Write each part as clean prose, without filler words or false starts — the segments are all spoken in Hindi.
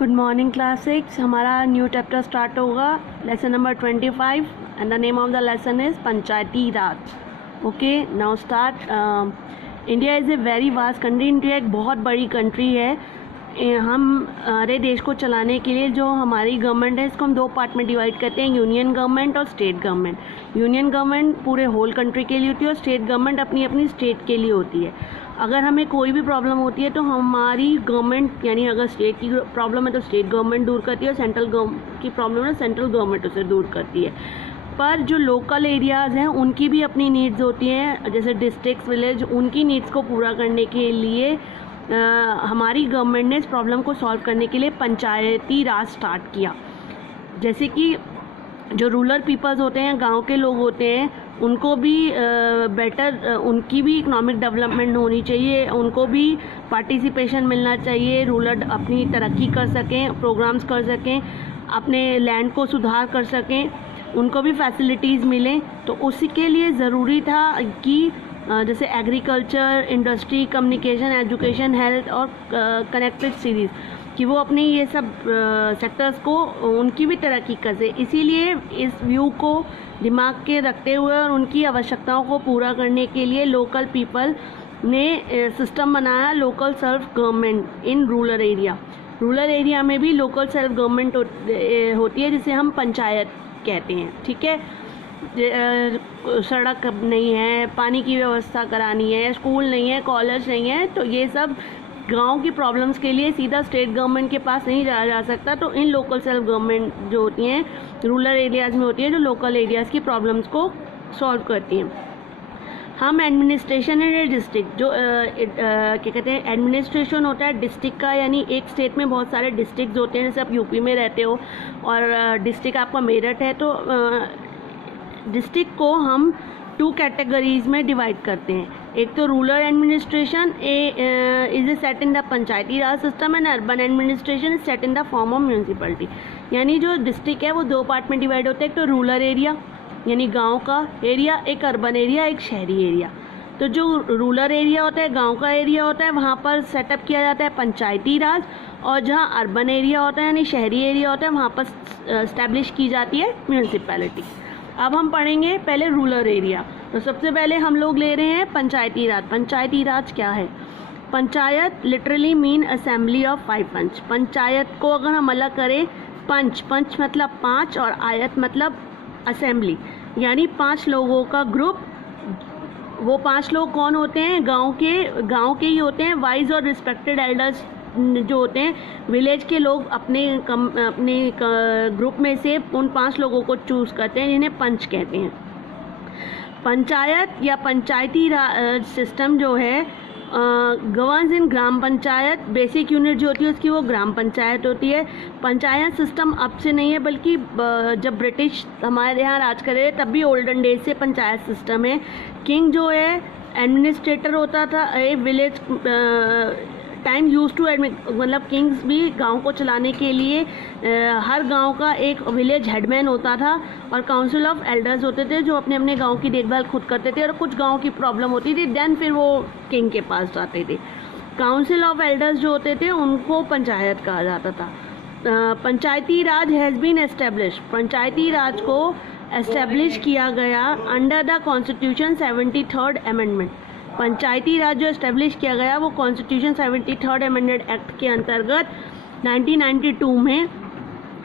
Good morning class 6। हमारा न्यू चैप्टर स्टार्ट होगा, lesson number 25 and the name of the lesson is Panchayati Raj. Okay, now start. India is a very vast country. India एक बहुत बड़ी कंट्री है। हमारे देश को चलाने के लिए जो हमारी गवर्नमेंट है, इसको हम दो पार्ट में डिवाइड करते हैं, यूनियन गवर्नमेंट और स्टेट गवर्नमेंट। यूनियन गवर्नमेंट पूरे होल कंट्री के लिए होती है और स्टेट गवर्नमेंट अपनी अपनी स्टेट के लिए होती है। अगर हमें कोई भी प्रॉब्लम होती है तो हमारी गवर्नमेंट, यानी अगर स्टेट की प्रॉब्लम है तो स्टेट गवर्नमेंट दूर करती है, और सेंट्रल की प्रॉब्लम है सेंट्रल गवर्नमेंट उसे दूर करती है। पर जो लोकल एरियाज़ हैं उनकी भी अपनी नीड्स होती हैं, जैसे डिस्ट्रिक्ट, विलेज, उनकी नीड्स को पूरा करने के लिए हमारी गवर्नमेंट ने इस प्रॉब्लम को सॉल्व करने के लिए पंचायती राज स्टार्ट किया। जैसे कि जो रूरल पीपल्स होते हैं, गांव के लोग होते हैं, उनको भी उनकी भी इकोनॉमिक डेवलपमेंट होनी चाहिए, उनको भी पार्टिसिपेशन मिलना चाहिए, रूरल अपनी तरक्की कर सकें, प्रोग्राम्स कर सकें, अपने लैंड को सुधार कर सकें, उनको भी फैसिलिटीज़ मिलें। तो उसी के लिए ज़रूरी था कि जैसे agriculture, industry, communication, education, health और कनेक्टेड सीरीज़, कि वो अपने ये सब सेक्टर्स को उनकी भी तरक्की कर सके। इसीलिए इस व्यू को दिमाग के रखते हुए और उनकी आवश्यकताओं को पूरा करने के लिए लोकल पीपल ने सिस्टम बनाया, local self government in rural area. Rural area में भी लोकल सेल्फ गवर्नमेंट होती है, जिसे हम पंचायत कहते हैं। ठीक है, सड़क नहीं है, पानी की व्यवस्था करानी है, स्कूल नहीं है, कॉलेज नहीं है, तो ये सब गांव की प्रॉब्लम्स के लिए सीधा स्टेट गवर्नमेंट के पास नहीं जाया जा सकता। तो इन लोकल सेल्फ गवर्नमेंट जो होती हैं रूरल एरियाज़ में होती है, जो लोकल एरियाज़ की प्रॉब्लम्स को सॉल्व करती हैं। हम एडमिनिस्ट्रेशन है डिस्ट्रिक्ट, जो क्या कहते हैं, एडमिनिस्ट्रेशन होता है डिस्ट्रिक्ट का, यानी एक स्टेट में बहुत सारे डिस्ट्रिक्ट होते हैं। जैसे आप यूपी में रहते हो और डिस्ट्रिक्ट आपका मेरठ है, तो डिस्ट्रिक्ट को हम टू कैटेगरीज में डिवाइड करते हैं। एक तो rural administration is a set in the Panchayati Raj system, and urban administration is set in the form of municipality. यानी जो डिस्ट्रिक्ट है वो दो पार्ट में डिवाइड होता है, एक तो रूरल एरिया यानी गांव का एरिया, एक अर्बन एरिया, एक शहरी एरिया। तो जो रूरल एरिया होता है, गांव का एरिया होता है, वहाँ पर सेटअप किया जाता है पंचायती राज, और जहाँ अर्बन एरिया होता है यानी शहरी एरिया होता है, वहाँ पर इस्टेब्लिश की जाती है म्यूनसिपैलिटी। अब हम पढ़ेंगे पहले रूरल एरिया। तो सबसे पहले हम लोग ले रहे हैं पंचायती राज। पंचायती राज क्या है? Panchayat literally mean assembly of 5 पंच। पंचायत को अगर हम अलग करें, पंच मतलब 5 और आयत मतलब असेंबली, यानी 5 लोगों का ग्रुप। वो 5 लोग कौन होते हैं? गांव के ही होते हैं। वाइज और रिस्पेक्टेड एल्डर्स जो होते हैं, विलेज के लोग अपने ग्रुप में से उन 5 लोगों को चूज़ करते हैं, जिन्हें पंच कहते हैं। पंचायत या पंचायती राज सिस्टम जो है गवर्न्स इन ग्राम पंचायत। बेसिक यूनिट जो होती है उसकी वो ग्राम पंचायत होती है। पंचायत सिस्टम अब से नहीं है, बल्कि जब ब्रिटिश हमारे यहाँ राज कर रहे थे तब भी ओल्डन डेज से पंचायत सिस्टम है। किंग जो है एडमिनिस्ट्रेटर होता था। A village time use to मतलब किंग्स भी गांव को चलाने के लिए हर गांव का एक विलेज हेडमैन होता था, और काउंसिल ऑफ एल्डर्स होते थे जो अपने अपने गांव की देखभाल खुद करते थे, और कुछ गांव की प्रॉब्लम होती थी देन फिर वो किंग के पास जाते थे। काउंसिल ऑफ एल्डर्स जो होते थे उनको पंचायत कहा जाता था। Panchayati Raj has been establish. Panchayati Raj को एस्टेब्लिश किया गया under the constitution 73rd amendment. Panchayati Raj जो एस्टेब्लिश किया गया वो कॉन्स्टिट्यूशन 73rd अमेंडेड एक्ट के अंतर्गत 1992 में।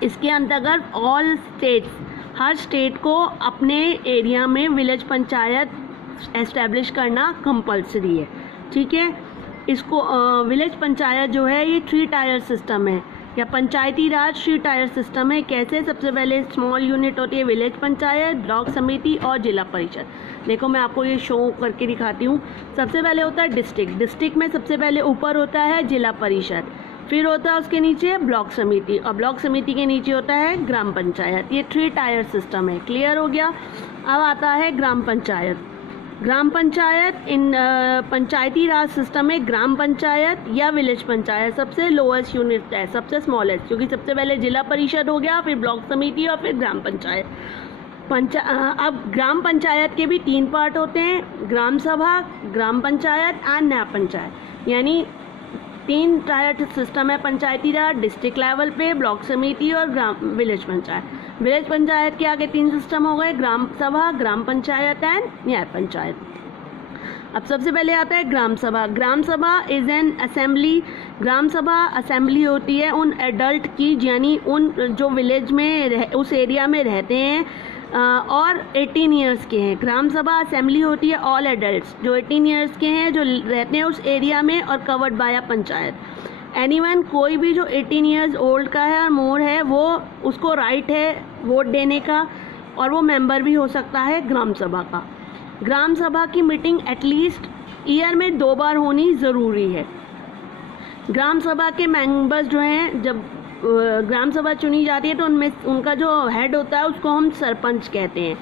इसके अंतर्गत ऑल स्टेट्स, हर स्टेट को अपने एरिया में विलेज पंचायत एस्टेब्लिश करना कंपलसरी है। ठीक है, इसको विलेज पंचायत जो है ये 3 टायर सिस्टम है, या पंचायती राज 3 टायर सिस्टम है। कैसे? सबसे पहले स्मॉल यूनिट होती है विलेज पंचायत, ब्लॉक समिति और जिला परिषद। देखो मैं आपको ये शो करके दिखाती हूँ। सबसे पहले होता है डिस्ट्रिक्ट। डिस्ट्रिक्ट में सबसे पहले ऊपर होता है जिला परिषद, फिर होता है उसके नीचे ब्लॉक समिति, और ब्लॉक समिति के नीचे होता है ग्राम पंचायत। ये 3 टायर सिस्टम है। क्लियर हो गया? अब आता है ग्राम पंचायत। ग्राम पंचायत इन पंचायती राज सिस्टम में ग्राम पंचायत या विलेज पंचायत सबसे लोएस्ट यूनिट है, सबसे स्मॉलेस्ट, क्योंकि सबसे पहले जिला परिषद हो गया, फिर ब्लॉक समिति और फिर ग्राम पंचायत। अब ग्राम पंचायत के भी 3 पार्ट होते हैं, ग्राम सभा, ग्राम पंचायत एंड न्याय पंचायत। यानी 3 टायर सिस्टम है पंचायती राज, डिस्ट्रिक्ट लेवल पे ब्लॉक समिति और विलेज पंचायत। विलेज पंचायत के आगे 3 सिस्टम हो गए, ग्राम सभा, ग्राम पंचायत एंड न्याय पंचायत। अब सबसे पहले आता है ग्राम सभा। ग्राम सभा इज़ एन असेंबली। ग्राम सभा असेंबली होती है उन एडल्ट की, यानी उन जो विलेज में उस एरिया में रहते हैं और 18 ईयर्स के हैं। ग्राम सभा असेंबली होती है ऑल एडल्ट्स जो 18 ईयर्स के हैं, जो रहते हैं उस एरिया में और कवर्ड बाय पंचायत। एनीवन, कोई भी जो 18 ईयर्स ओल्ड का है और मोर है, वो उसको राइट है वोट देने का और वो मेंबर भी हो सकता है ग्राम सभा का। ग्राम सभा की मीटिंग एटलीस्ट ईयर में 2 बार होनी ज़रूरी है। ग्राम सभा के मेंबर्स जो हैं, जब ग्राम सभा चुनी जाती है तो उनमें उनका जो हेड होता है उसको हम सरपंच कहते हैं।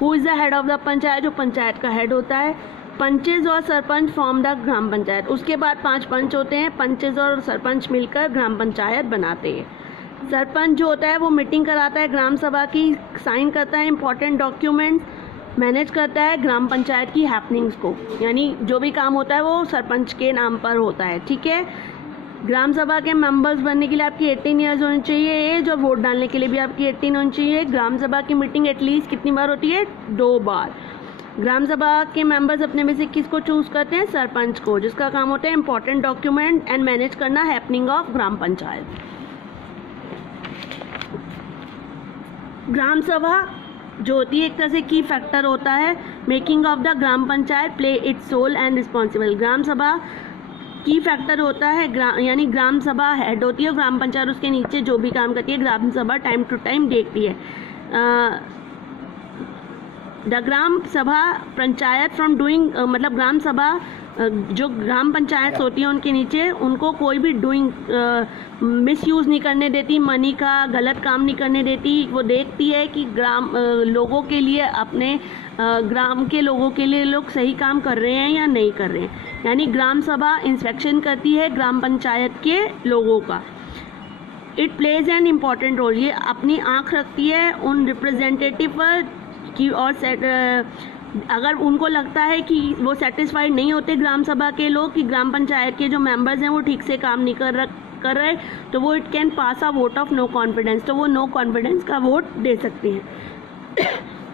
Who is the head of the panchayat, जो पंचायत का हेड होता है। पंचेज और सरपंच फॉर्म द ग्राम पंचायत। उसके बाद 5 पंच होते हैं, पंचेज और सरपंच मिलकर ग्राम पंचायत बनाते हैं। सरपंच जो होता है वो मीटिंग कराता है ग्राम सभा की, साइन करता है इंपॉर्टेंट डॉक्यूमेंट्स, मैनेज करता है ग्राम पंचायत की हैपनिंग्स को, यानी जो भी काम होता है वो सरपंच के नाम पर होता है। ठीक है। ग्राम सभा के मेंबर्स बनने के लिए आपकी 18 ईयर्स होनी चाहिए एज, और वोट डालने के लिए भी आपकी 18 होनी चाहिए। ग्राम सभा की मीटिंग एटलीस्ट कितनी बार होती है? 2 बार। ग्राम सभा के मेंबर्स अपने में से किसको चूज करते हैं? सरपंच को, जिसका काम होता है इंपॉर्टेंट डॉक्यूमेंट एंड मैनेज करना हैपनिंग ऑफ ग्राम पंचायत। ग्राम सभा जो होती है एक तरह से की फैक्टर होता है making of the gram panchayat play its sole and responsible. Gram sabha की फैक्टर होता है, यानी ग्राम सभा हेड होती है और ग्राम पंचायत उसके नीचे जो भी काम करती है ग्राम सभा टाइम टू टाइम देखती है। द ग्राम सभा पंचायत फ्रॉम डूइंग, मतलब ग्राम सभा जो ग्राम पंचायत होती है उनके नीचे उनको कोई भी डूइंग मिसयूज़ नहीं करने देती, मनी का गलत काम नहीं करने देती। वो देखती है कि ग्राम लोगों के लिए, अपने ग्राम के लोगों के लिए लोग सही काम कर रहे हैं या नहीं कर रहे हैं। यानी ग्राम सभा इंस्पेक्शन करती है ग्राम पंचायत के लोगों का। It plays an important role, ये अपनी आँख रखती है उन रिप्रेजेंटेटिव पर की, और अगर उनको लगता है कि वो सेटिस्फाइड नहीं होते ग्राम सभा के लोग कि ग्राम पंचायत के जो मेंबर्स हैं वो ठीक से काम नहीं कर रहे, तो वो it can pass a vote of no confidence, तो वो नो कॉन्फिडेंस का वोट दे सकते हैं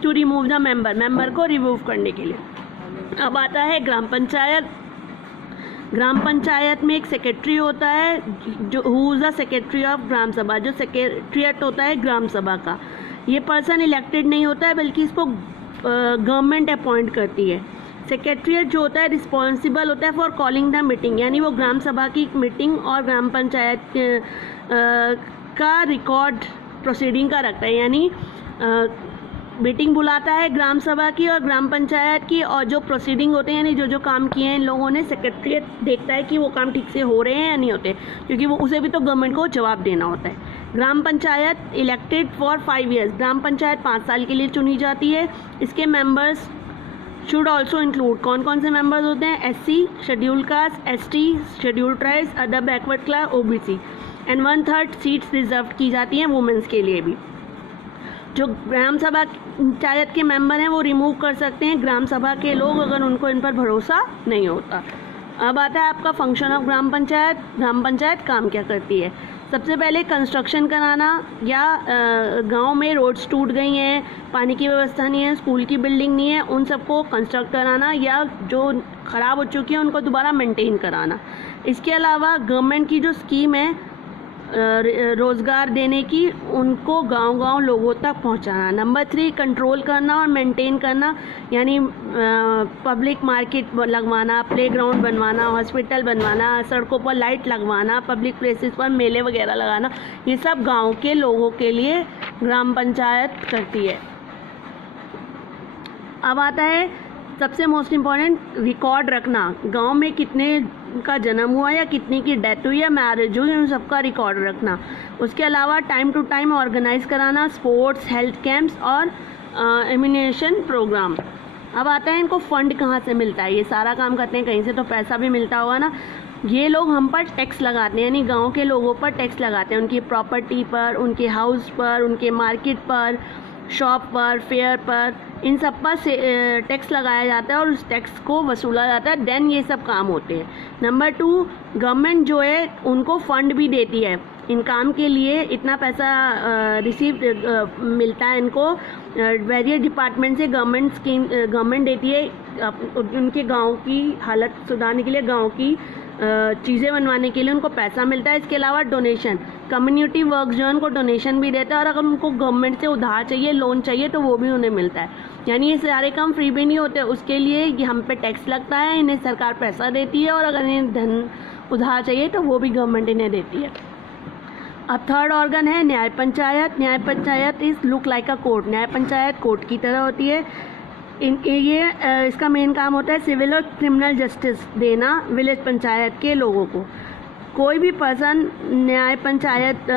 टू रिमूव द मेंबर को रिमूव करने के लिए। अब आता है ग्राम पंचायत। ग्राम पंचायत में एक सेक्रेटरी होता है जो who is the secretary of gram sabha, जो सेक्रेटरीट होता है ग्राम सभा का। ये पर्सन इलेक्टेड नहीं होता है बल्कि इसको गवर्नमेंट अपॉइंट करती है। सेक्रेटरीट जो होता है रिस्पॉन्सिबल होता है फॉर कॉलिंग द मीटिंग, यानी वो ग्राम सभा की मीटिंग और ग्राम पंचायत का रिकॉर्ड प्रोसीडिंग का रखता है, यानी मीटिंग बुलाता है ग्राम सभा की और ग्राम पंचायत की, और जो प्रोसीडिंग होते हैं यानी जो जो काम किए हैं इन लोगों ने, सेक्रेटरीट देखता है कि वो काम ठीक से हो रहे हैं या नहीं होते, क्योंकि वो उसे भी तो गवर्नमेंट को जवाब देना होता है। ग्राम पंचायत इलेक्टेड फॉर 5 ईयर्स, ग्राम पंचायत 5 साल के लिए चुनी जाती है। इसके मेंबर्स शुड ऑल्सो इंक्लूड, कौन कौन से मेंबर्स होते हैं? SC, schedule caste, ST, schedule tribes, other backward class, OBC, and 1/3 seats reserve की जाती हैं वुमेंस के लिए भी। जो ग्राम सभा पंचायत के मेंबर हैं वो रिमूव कर सकते हैं ग्राम सभा के लोग अगर उनको इन पर भरोसा नहीं होता। अब आता है आपका फंक्शन ऑफ ग्राम पंचायत। ग्राम पंचायत काम क्या करती है? सबसे पहले कंस्ट्रक्शन कराना, या गांव में रोड्स टूट गई हैं, पानी की व्यवस्था नहीं है, स्कूल की बिल्डिंग नहीं है, उन सबको कंस्ट्रक्ट कराना, या जो ख़राब हो चुकी है उनको दोबारा मेंटेन कराना। इसके अलावा गवर्नमेंट की जो स्कीम है रोज़गार देने की, उनको गांव-गांव लोगों तक पहुंचाना। नंबर 3 कंट्रोल करना और मेंटेन करना, यानी पब्लिक मार्केट लगवाना, प्लेग्राउंड बनवाना, हॉस्पिटल बनवाना, सड़कों पर लाइट लगवाना, पब्लिक प्लेसेस पर मेले वगैरह लगाना, ये सब गांव के लोगों के लिए ग्राम पंचायत करती है। अब आता है सबसे मोस्ट इम्पॉर्टेंट, रिकॉर्ड रखना। गांव में कितने का जन्म हुआ या कितनी की डेथ हुई या मैरिज हुई, उन सबका रिकॉर्ड रखना। उसके अलावा टाइम टू टाइम ऑर्गेनाइज कराना स्पोर्ट्स, हेल्थ कैंप्स और इम्यूनेशन प्रोग्राम। अब आता है इनको फंड कहाँ से मिलता है? ये सारा काम करते हैं कहीं से तो पैसा भी मिलता होगा ना। ये लोग हम पर टैक्स लगाते हैं, यानी गांव के लोगों पर टैक्स लगाते हैं, उनकी प्रॉपर्टी पर, उनके हाउस पर, उनके मार्केट पर, शॉप पर, फेयर पर, इन सब पर टैक्स लगाया जाता है और उस टैक्स को वसूला जाता है, देन ये सब काम होते हैं। नंबर 2, गवर्नमेंट जो है उनको फंड भी देती है इन काम के लिए, इतना पैसा मिलता है इनको वेरियस डिपार्टमेंट से, गवर्नमेंट देती है उनके गांव की हालत सुधारने के लिए, गांव की चीज़ें बनवाने के लिए उनको पैसा मिलता है। इसके अलावा डोनेशन, कम्युनिटी वर्क जो है उनको डोनेशन भी देता है, और अगर उनको गवर्नमेंट से उधार चाहिए, लोन चाहिए, तो वो भी उन्हें मिलता है। यानी ये सारे काम फ्री भी नहीं होते, उसके लिए ये हम पे टैक्स लगता है, इन्हें सरकार पैसा देती है, और अगर इन्हें धन उधार चाहिए तो वो भी गवर्नमेंट इन्हें देती है। अब थर्ड ऑर्गन है न्याय पंचायत। न्याय panchayat is look like a court. न्याय पंचायत कोर्ट की तरह होती है। इसका मेन काम होता है सिविल और क्रिमिनल जस्टिस देना विलेज पंचायत के लोगों को। कोई भी पर्सन न्याय पंचायत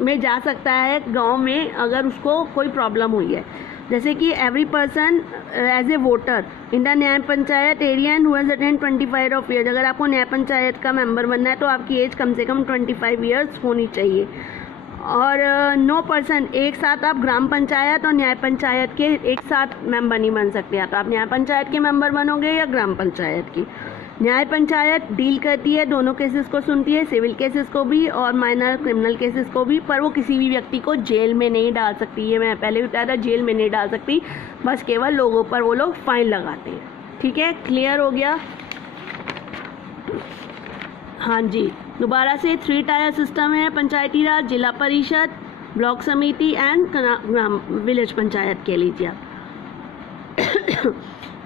में जा सकता है गांव में अगर उसको कोई प्रॉब्लम हुई है, जैसे कि every person age a voter in the nyaya panchayat area and who has attend 25 of years. अगर आपको न्याय पंचायत का मेंबर बनना है तो आपकी एज कम से कम 25 ईयर्स होनी चाहिए। और नो पर्सन, एक साथ आप ग्राम पंचायत और न्याय पंचायत के एक साथ मेंबर नहीं बन सकते। या तो आप न्याय पंचायत के मेंबर बनोगे या ग्राम पंचायत की। न्याय पंचायत डील करती है, दोनों केसेस को सुनती है, सिविल केसेस को भी और माइनर क्रिमिनल केसेस को भी, पर वो किसी भी व्यक्ति को जेल में नहीं डाल सकती। ये मैं पहले भी बताया था, जेल में नहीं डाल सकती, बस केवल लोगों पर वो लोग फाइन लगाते हैं। ठीक है, क्लियर हो गया? हाँ जी, दोबारा से 3 टायर सिस्टम है पंचायती राज, जिला परिषद, ब्लॉक समिति एंड ग्राम विलेज पंचायत के लीजिए आप।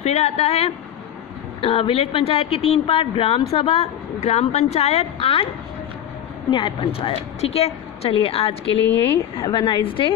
फिर आता है विलेज पंचायत के 3 पार्ट, ग्राम सभा, ग्राम पंचायत एंड न्याय पंचायत। ठीक है, चलिए आज के लिए यही। Have a nice day.